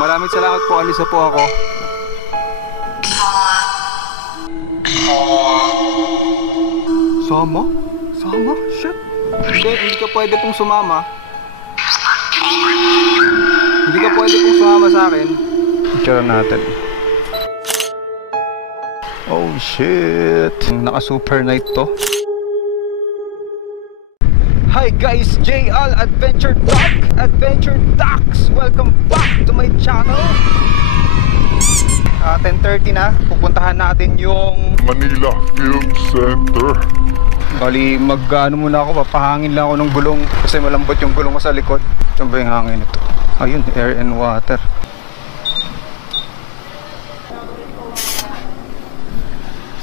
Maraming salamat po, alis na po ako. Sama? Sama? Shit. Hindi ka pwede pong sumama. Hindi ka pwede pong sumama sa akin. Picture natin. Oh shit. Naka super night to. Hi guys, JL Adventure Ducks. Welcome back to my channel. 10:30 na. Pupuntahan natin yung Manila Film Center. bali mag-ano muna ako, papahangin lang ako ng gulong kasi malambot yung gulong ko sa likod. Saan ba yung hangin ito? Ayun, air and water.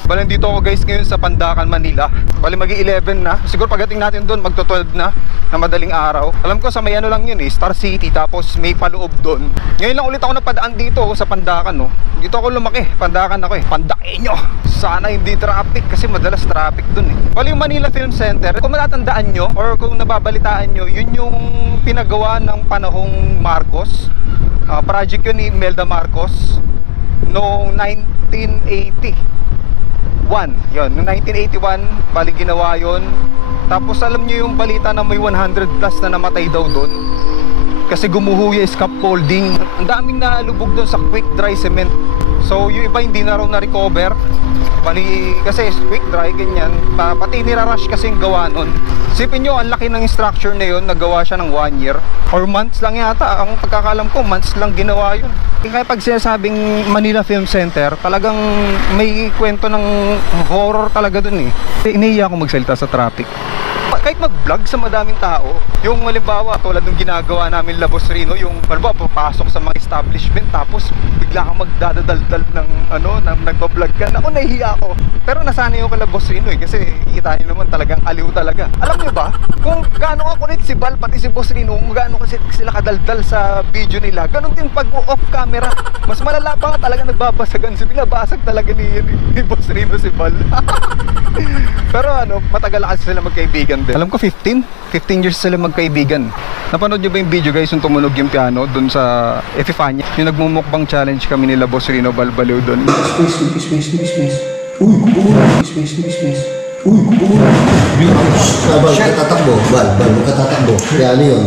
Bali dito ako guys ngayon sa Pandacan, Manila. Bali mag-11 na. Siguro pagdating natin doon magto-12 na madaling araw. Alam ko sa may ano lang yun eh, Star City, tapos may paloob doon. Ngayon lang ulit ako napadaan dito sa Pandacan, no. Dito ako lumaki, Pandacan ako eh. Pandakenyo. Sana hindi traffic kasi madalas traffic doon eh. Bali yung Manila Film Center, kung matatandaan nyo or kung nababalitaan nyo, yun yung pinagawa ng panahong Marcos. Project yun ni Imelda Marcos noong 1980. Yun, noong 1981, bali ginawa yun. Tapos alam nyo yung balita na may 100 plus na namatay daw doon kasi gumuho yung scaffolding. Ang daming nalubog doon sa quick dry cement. So yung iba hindi na raw na-recover. Bali kasi quick dry, ganyan. Pati nirarush kasi yung gawa nun. Sipin nyo, ang laki ng structure na yun, nagawa siya ng 1 year or months lang yata. Ang pagkakalam ko, months lang ginawa yun. Kaya pag sinasabing Manila Film Center, talagang may kwento ng horror talaga dun eh. Iniiya ako magsalita sa traffic. Kahit mag-vlog sa madaming tao, yung halimbawa tulad ng ginagawa namin Labos Rino, yung halimbawa papasok sa mga establishment tapos bigla kang magdadaldal ng ano, nagpa-vlog ka. Ako nahihiya ako. Pero nasanay ako kay Labos Rino eh, kasi kita niyo naman talagang aliw talaga. Alam niyo ba, kung gaano kakulit si Val pati si Boss Rino, kung gaano kasi sila kadaldal sa video nila, ganun din pag off camera. Mas malala pa nga talaga nagbabasagan, binabasag talaga ni Boss Rino si Val. Pero ano, matagal kasi sila magkaibigan din. Alam ko 15 years sila magkaibigan. Napanood nyo ba yung video guys, yung tumunog yung piano dun sa Epifania? Yung nagmumukbang challenge kami nila Boss Rino Balbaliw dun. Space. Uy, kubuhan. Space. Uy, kubuhan. Bal, katatakbo. Bal, katatakbo. Piano yun.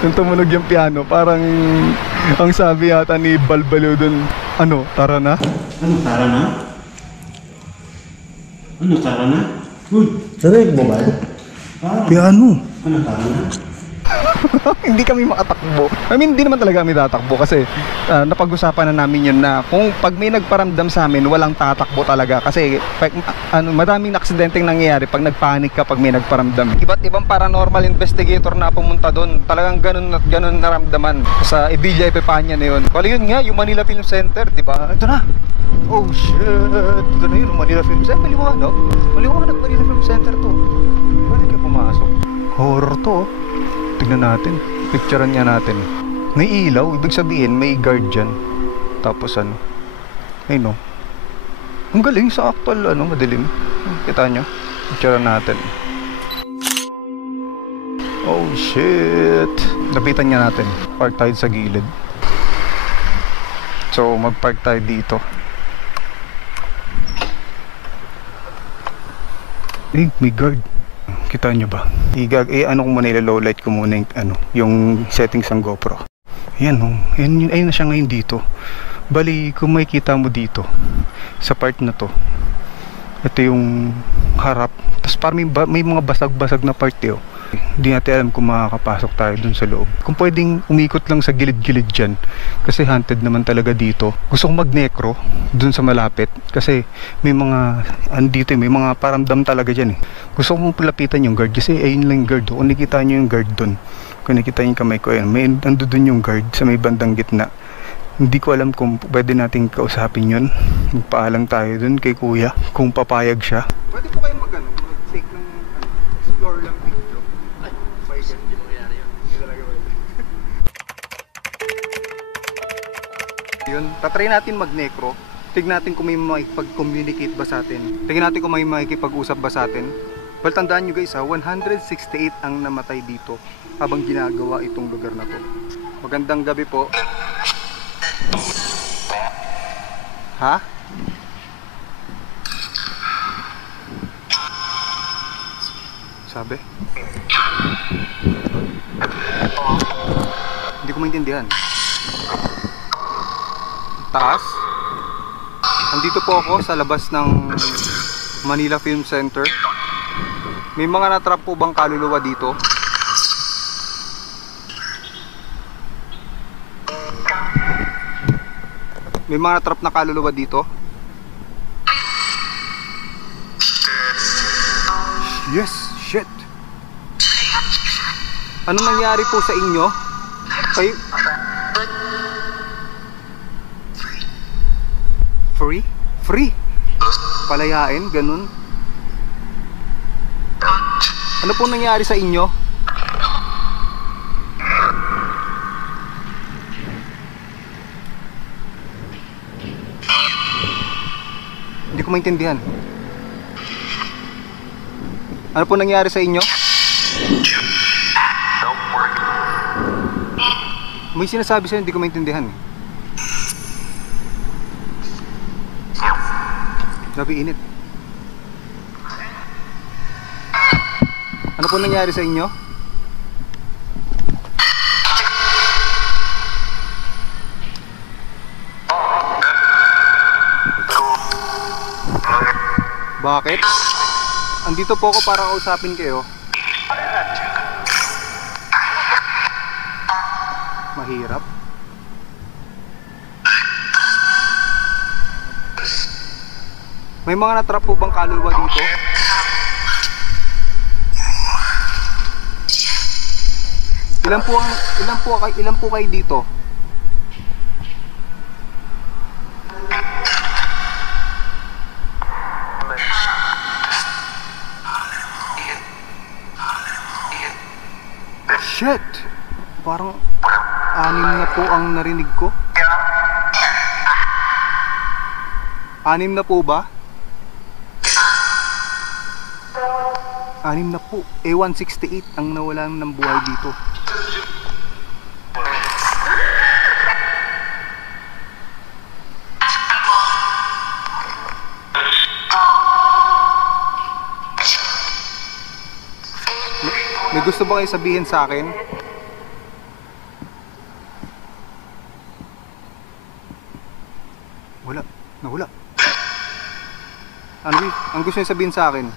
Nung tumunog yung piano, parang ang sabi yata ni Balbaliw dun, ano, tara na? Ano, tara na? Uy, sarap mo ba? Piano. Ano, tara na? Hindi kami makatakbo. I mean, hindi naman talaga kami tatakbo kasi napag-usapan na namin yun na kung pag may nagparamdam sa amin, walang tatakbo talaga kasi madaming aksidenteng nangyayari pag nagpanik ka pag may nagparamdam. Iba't ibang paranormal investigator na pumunta doon, talagang ganun naramdaman sa Villa Epifania na yun. Wala yun nga, yung Manila Film Center, di ba? Ito na. Oh shit, ito na yun, Manila Film Center. Maliwanag Manila Film Center to. Pwede kayo pumasok. Horror to. Tignan natin, picturean niya natin. May ilaw, ibig sabihin may guard dyan. Tapos ano, ayun o. Ang galing sa actual, ano, madilim. Kita nyo, picturean natin. Oh shit. Lapitan niya natin. Park tayo sa gilid. So mag-park tayo dito. May guard. Kita nyo ba? Ano ko muna, low light ko muna yung, yung settings ng GoPro. Ayan o. Ayun na siya ngayon dito. Bali, kung makikita mo dito, sa part na to, ito yung harap. Tapos parang may mga basag-basag na part yun. Hindi natin alam kung makakapasok tayo dun sa loob. Kung pwedeng umikot lang sa gilid-gilid dyan, kasi haunted naman talaga dito. Gusto kong mag-necro dun sa malapit kasi may mga andito, may mga paramdam talaga dyan eh. Gusto kong palapitan yung guard kasi ayun lang yung guard. Kung nakita nyo yung guard dun, kung nakita nyo yung kamay ko, ayun, may ando dun yung guard sa may bandang gitna. Hindi ko alam kung pwede nating kausapin yun. Magpaalang tayo dun kay kuya kung papayag siya. Pwede po kayo mag-take ng explore lang video. Hindi mangyayari yun. Hindi talaga pwede. Yun, tatry natin mag-necro. Tignan natin kung may makikipag-communicate ba sa atin. Tignan natin kung may makikipag-usap ba sa atin. Well, tandaan nyo guys ha, 168 ang namatay dito habang ginagawa itong lugar na to. Magandang gabi po. Ha? Sabi? Hindi ko maintindihan. Taas? Nandito po ako sa labas ng Manila Film Center. May mga natrap po bang kaluluwa dito? May mga natrap na kaluluwa dito? Yes, shit. Anong nangyari po sa inyo? Kayo? Free? Free? Palayain? Ganun? Ano po nangyari sa inyo? Hindi ko maintindihan. Ano po nangyari sa inyo? May sinasabi sa'yo, hindi ko maintindihan eh. Grabe init. Ano po nangyari sa inyo? Bakit? Andito po ako para kausapin kayo. Mahirap. May mga natrap po bang kaluluwa dito? Ilan po kayo dito? Shit! Parang 6 na po ang narinig ko. 6 na po ba? 6 na po. A168 ang nawalan ng buhay dito. May gusto ba kayo sabihin sa akin? Wala. Nawala. Ang gusto niyo sabihin sa akin?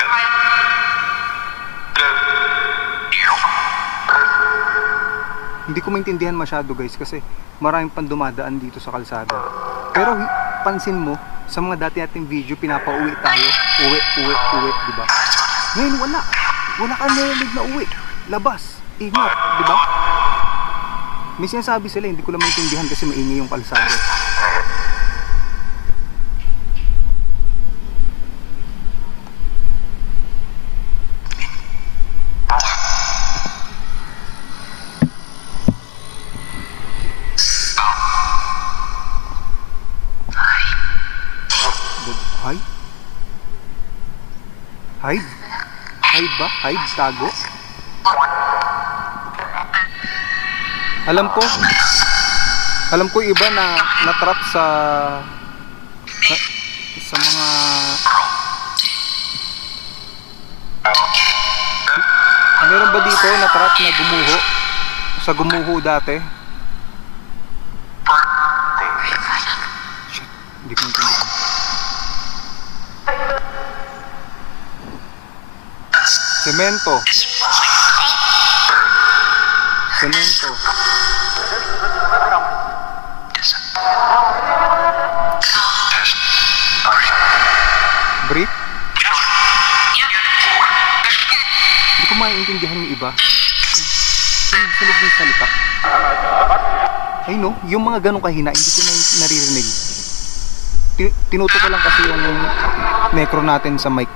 Hindi ko maintindihan masyado guys kasi maraming pang dumadaan dito sa kalsada. Pero pansin mo, sa mga dati nating video pinapauwi tayo. Uwi, di ba? Ngayon wala. Wala kang narinig na uwi. Labas. Ingat, di ba? May sinasabi sila, hindi ko lang maintindihan kasi maingay yung kalsada. Hide? Hide? Hide ba? Hide? Tago? Alam ko iba na natrap sa mga meron ba dito natrap na gumuho sa gumuho dati? Shit, hindi ko maintindihan. Semento. Brief? Hindi ko maintindihan yung iba. Sunod ng salita. Ay no, yung mga ganong kahina, hindi ko na naririnig. Tinuto ko lang kasi yung necro natin sa mic.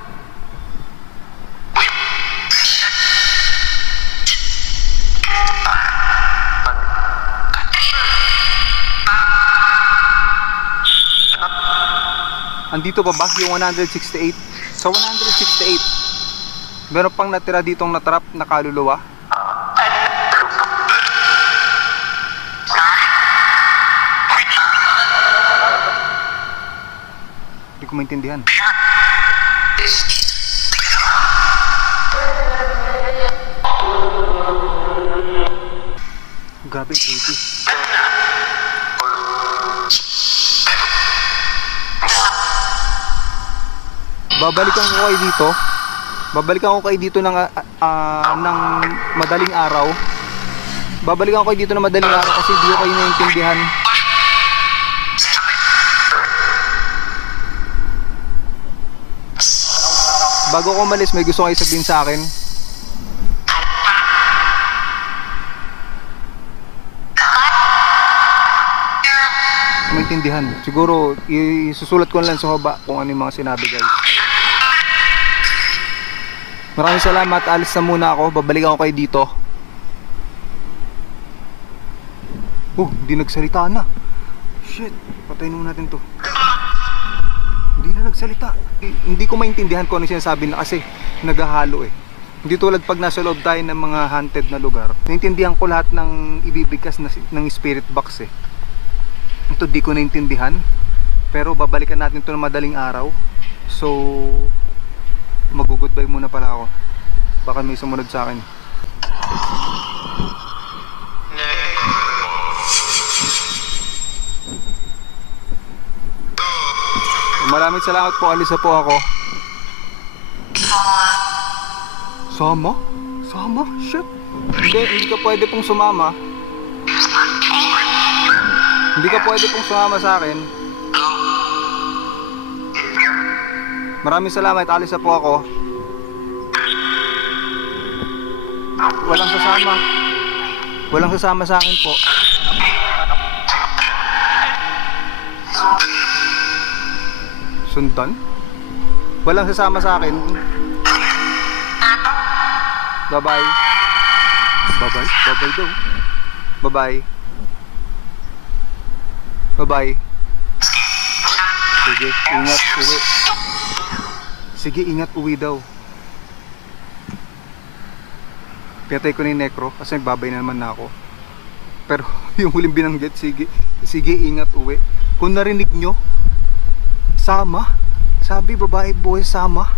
Andito pa ba yung 168? Sa 168 meron pang natira ditong natrap na kaluluwa. ko maintindihan. Grabe, creepy. Babalikan ko kayo dito. Babalikan ko kayo dito ng madaling araw. Babalikan ko kayo dito ng madaling araw kasi hindi ko kayo naiintindihan. Bago ko umalis, may gusto kayo sabihin sa akin. Maintindihan. Siguro isusulat ko lang sa baba kung ano yung mga sinabi, guys. Maraming salamat. Alis na muna ako. Babalikan ko kayo dito. Hindi nagsalita na. Shit. Patayin mo natin to. Hindi na nagsalita. Hindi ko maintindihan kung ano sinasabi na kasi naghahalo eh. Hindi tulad pag nasa loob tayo ng mga haunted na lugar. Naintindihan ko lahat ng ibibigkas ng spirit box eh. Ito di ko naintindihan. Pero babalikan natin ito ng madaling araw. So mag-goodbye muna pala ako. Baka may sumunod sa akin. Maraming salamat po. Alis na po ako. Sama? Sama? Shit. Hindi ka pwede pong sumama. Hindi ka pwede pong sumama sa akin. Maraming salamat. Alis na po ako. Walang sasama. Walang sasama sa akin po. Sundan? Walang sasama sa akin. Bye-bye. Bye-bye? Bye-bye daw. Bye-bye. Bye-bye. Sige, ingat, uwi. Sige, ingat, uwi daw. Pinatay ko na yung necro kasi nagbabay na naman na ako. Pero yung huling binanggit, sige, ingat, uwi. Kung narinig nyo, sama. Sabi, babae, boy, sama.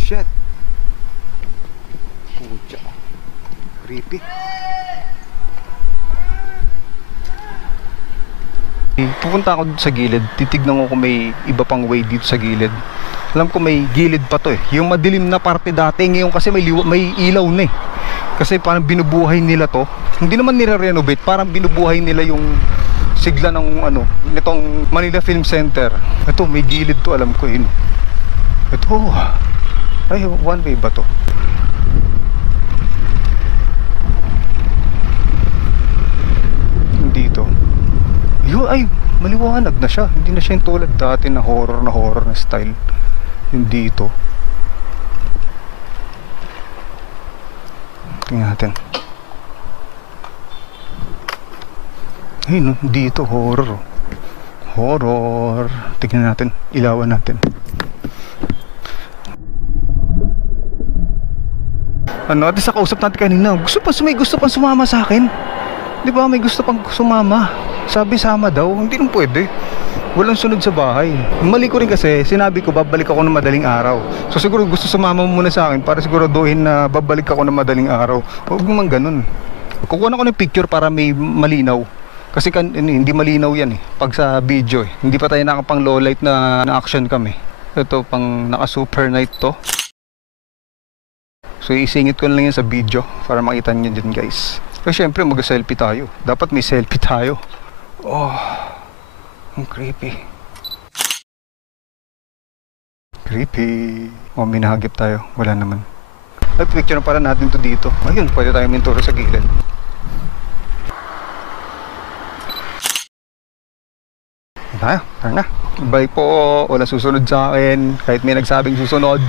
Shit. Pucha. Creepy. Pupunta ako sa gilid. Titignan ko kung may iba pang way dito sa gilid. Alam ko may gilid pa to eh. Yung madilim na parte dati, ngayon kasi may ilaw na eh. Kasi parang binubuhay nila to. Hindi naman nire-renovate, parang binubuhay nila yung sigla ng nitong Manila Film Center. Ito, may gilid to, alam ko yun. Ito, ay, one way ba to? Dito. Yun, ay, maliwanag na siya. Hindi na siya yung tulad dati na horror na style. Yung dito. Tingnan natin. Ayun, dito horror. Horror. Tingnan natin, ilawan natin. At sa kausap natin kanina, may gusto pang sumama sa akin. Di ba, may gusto pang sumama. Sabi sama daw, hindi nang pwede. Walang sunod sa bahay. Mali ko rin kasi, sinabi ko babalik ako ng madaling araw. So siguro gusto sumama muna sa akin para siguraduhin na babalik ako ng madaling araw. Huwag naman ganun. Kukuha na ko ng picture para may malinaw. Kasi hindi malinaw yan eh pag sa video eh. Hindi pa tayo nakapang low light na action kami. Ito pang naka super night to. So isingit ko na lang yan sa video para makita nyo dyan, guys. Pero syempre mag-selfie tayo. Dapat may selfie tayo. Oh, ang creepy. Creepy. Oh, minahagip tayo. Wala naman. Ay, picture na para natin to dito. Ayun, pwede tayo minturo sa gilid. Tara na. Bye po. Wala susunod sa akin. Kahit may nagsabing susunod.